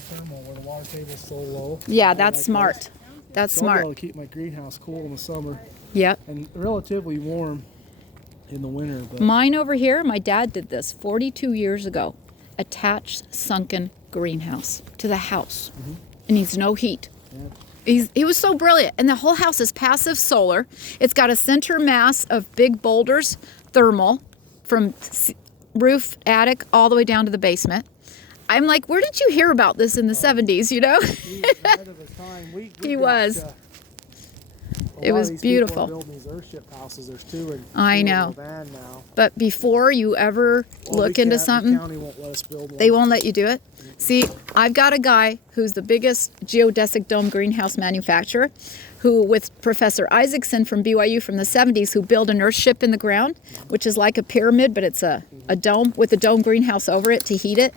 Thermal where the water table's so low. Yeah, that's smart. That's smart. I'll be able to keep my greenhouse cool in the summer. Yep. And relatively warm in the winter. But Mine over here, my dad did this 42 years ago. Attached sunken greenhouse to the house. It needs no heat. Yeah. He was so brilliant. And the whole house is passive solar. It's got a center mass of big boulders, thermal, from roof, attic, all the way down to the basement. I'm like, where did you hear about this in the 70s, you know? He was ahead of his time. He was. It A lot was of these beautiful. People are building these earthship houses. There's two in I know. Van now. But before you ever look into something, the county won't let us build one. they won't let you do it. See, I've got a guy who's the biggest geodesic dome greenhouse manufacturer, who, with Professor Isaacson from BYU from the 70s, who built an earthship in the ground, which is like a pyramid, but it's a dome with a dome greenhouse over it to heat it.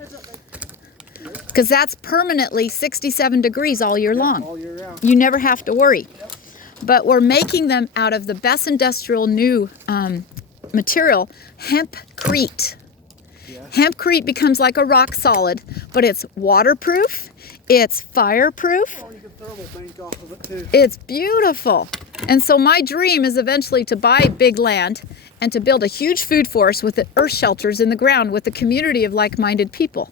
Because that's permanently 67 degrees all year long. All year round. You never have to worry. But we're making them out of the best industrial new material, hempcrete. Yeah. Hempcrete becomes like a rock solid, but it's waterproof, it's fireproof, Oh, you can thermal bank off of it too. it's beautiful. And so my dream is eventually to buy big land and to build a huge food forest with the earth shelters in the ground with a community of like-minded people.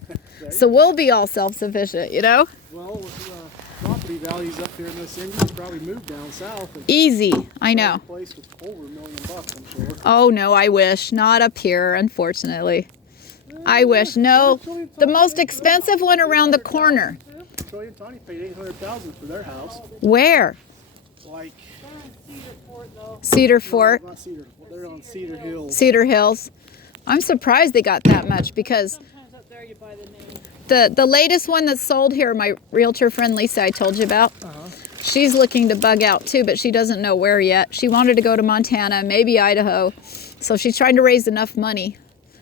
So we'll be all self-sufficient, you know? Well, with property values up here in this area, you probably move down south. And Easy, I know. a place with over $1 million, I'm sure. Oh no, I wish. Not up here, unfortunately. I wish. No, the most expensive one around the corner. Troy and Tony paid $800,000 for their house. Where? Like Cedar Fort, not Cedar. They're on Cedar Hills. Cedar Hills. I'm surprised they got that much because Sometimes up there you buy the name. the latest one that's sold here, my realtor friend Lacey I told you about, she's looking to bug out too, but she doesn't know where yet. She wanted to go to Montana, maybe Idaho. So she's trying to raise enough money.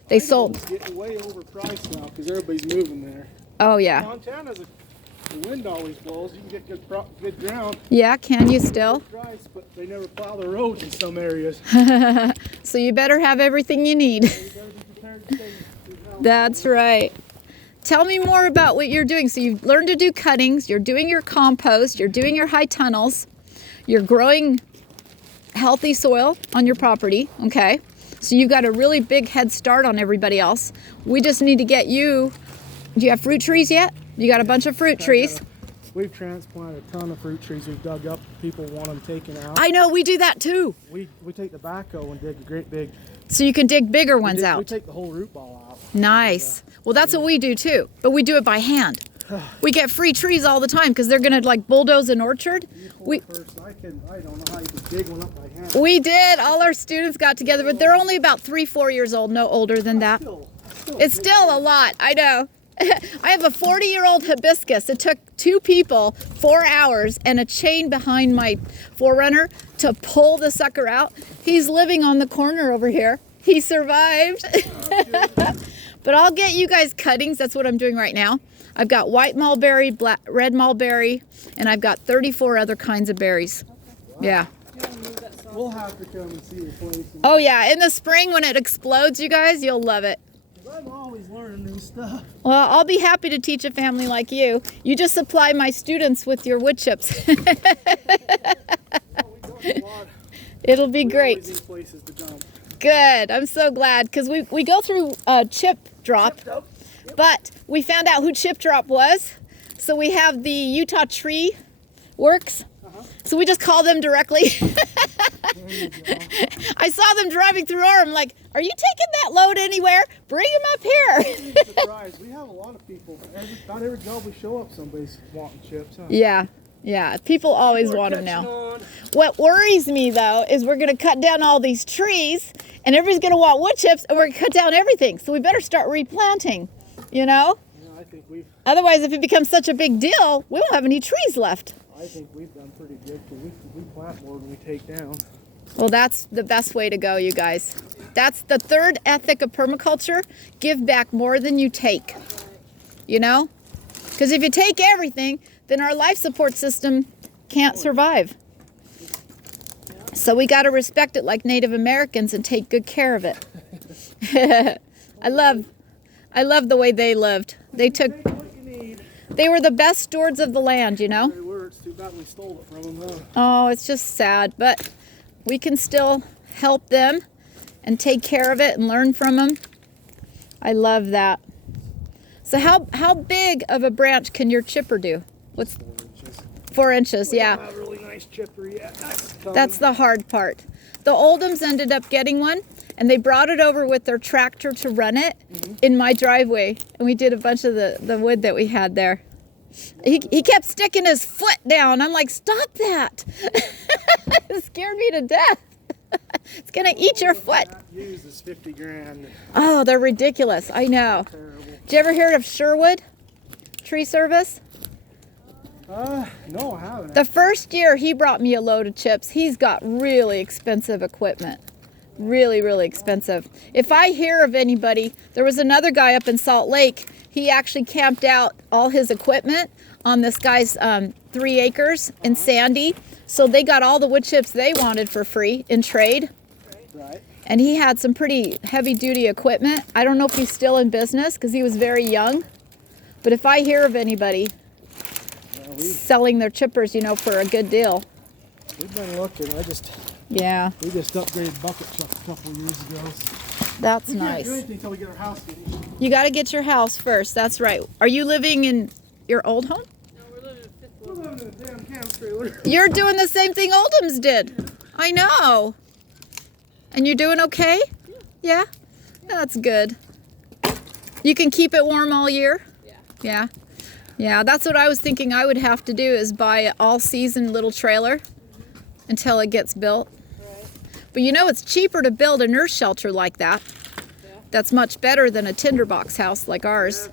They sold. It's getting way overpriced now because everybody's moving there. Oh yeah. Montana's the wind always blows. You can get good ground. Yeah, can you still? Price, but they never plow the roads in some areas. So you better have everything you need. You better be prepared to stay in your house. That's right. Tell me more about what you're doing. So you've learned to do cuttings, you're doing your compost, you're doing your high tunnels, you're growing healthy soil on your property, okay? So you've got a really big head start on everybody else. We just need to get you, do you have fruit trees yet? You got a bunch of fruit trees. We've transplanted a ton of fruit trees we've dug up. People want them taken out. I know, we do that too. We take the backhoe and dig a great big. So you can dig bigger ones We out. take the whole root ball out. Nice. Well, that's what we do too, but we do it by hand. We get free trees all the time because they're gonna like bulldoze an orchard. I don't know how you can dig one up by hand. We did. All our students got together, but they're only about 3-4 years old, no older than that. It's still a lot. I know. I have a 40-year-old hibiscus. It took 2 people 4 hours and a chain behind my Forerunner to pull the sucker out. He's living on the corner over here. He survived. But I'll get you guys cuttings. That's what I'm doing right now. I've got white mulberry, red mulberry, and I've got 34 other kinds of berries. Yeah. We'll have to come and see your place. Oh yeah, in the spring when it explodes, you guys, you'll love it. I'm always learning new stuff. Well, I'll be happy to teach a family like you. You just supply my students with your wood chips. It'll be great. These places to dump. Good. I'm so glad because we go through chip drop, but we found out who Chip Drop was. So we have the Utah Tree Works. So we just call them directly. I saw them driving through our. I'm like, are you taking that load anywhere? Bring them up here. Surprised. We have a lot of people. Not every job we show up, somebody's wanting chips. Huh? Yeah. Yeah. People always want them now. What worries me though is we're going to cut down all these trees and everybody's going to want wood chips and we're going to cut down everything. So we better start replanting, you know? Yeah, I think we've. Otherwise, if it becomes such a big deal, we won't have any trees left. I think we've done pretty good because we plant more than we take down. Well, that's the best way to go, you guys. That's the third ethic of permaculture. Give back more than you take, you know? Because if you take everything, then our life support system can't survive. So we got to respect it like Native Americans and take good care of it. I love the way they lived. They took They were the best stewards of the land, you know? They were. It's too bad we stole it from them, huh? Oh, it's just sad, but we can still help them and take care of it and learn from them. I love that. So how big of a branch can your chipper do? What's 4 inches. 4 inches? We Yeah. don't have a really nice chipper yet. That's the hard part. The Oldums ended up getting one, and they brought it over with their tractor to run it in my driveway, and we did a bunch of the wood that we had there. He kept sticking his foot down. I'm like, stop that. It scared me to death. It's gonna eat your foot. Used is 50 grand. Oh, they're ridiculous. I know. Terrible. Did you ever hear of Sherwood Tree Service? No, I haven't. The first year he brought me a load of chips, he's got really expensive equipment. Really, really expensive. If I hear of anybody, there was another guy up in Salt Lake. He actually camped out all his equipment on this guy's 3 acres in Sandy. So they got all the wood chips they wanted for free in trade. Right. And he had some pretty heavy duty equipment. I don't know if he's still in business because he was very young. But if I hear of anybody selling their chippers, you know, for a good deal. We've been looking. Yeah, We just upgraded bucket truck a couple of years ago. that's We can't nice. do anything until we get our house finished. You got to get your house first. That's right. Are you living in your old home? No, we're living in fifth We're floor. living in a damn camp trailer. You're doing the same thing Oldums did. I know. And you're doing okay? Yeah? That's good. You can keep it warm all year? Yeah. Yeah. Yeah, that's what I was thinking I would have to do is buy an all-season little trailer until it gets built. Right. But you know, it's cheaper to build a nurse shelter like that. Yeah. That's much better than a tinderbox house like ours.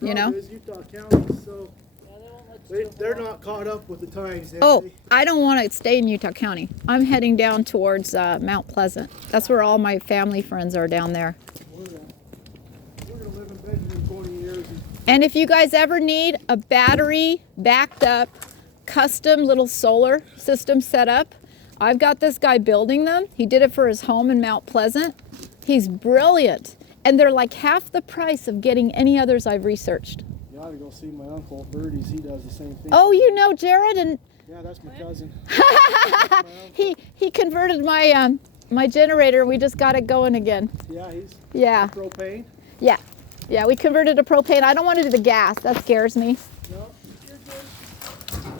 You know? Problem is Utah County, so Yeah, they won't let you they're not caught up with the times. Oh, I don't want to stay in Utah County. I'm heading down towards Mount Pleasant. That's where all my family friends are down there. We're gonna live in Benjamin 20 years. And if you guys ever need a battery backed up custom little solar system set up, I've got this guy building them. He did it for his home in Mount Pleasant. He's brilliant. And they're like half the price of getting any others I've researched. You ought to go see my uncle at Birdie's. He does the same thing. Oh, you know Jared, and Yeah, that's my cousin. he converted my my generator. We just got it going again. Yeah, he's Yeah. propane. Yeah, we converted to propane. I don't want to do the gas. That scares me.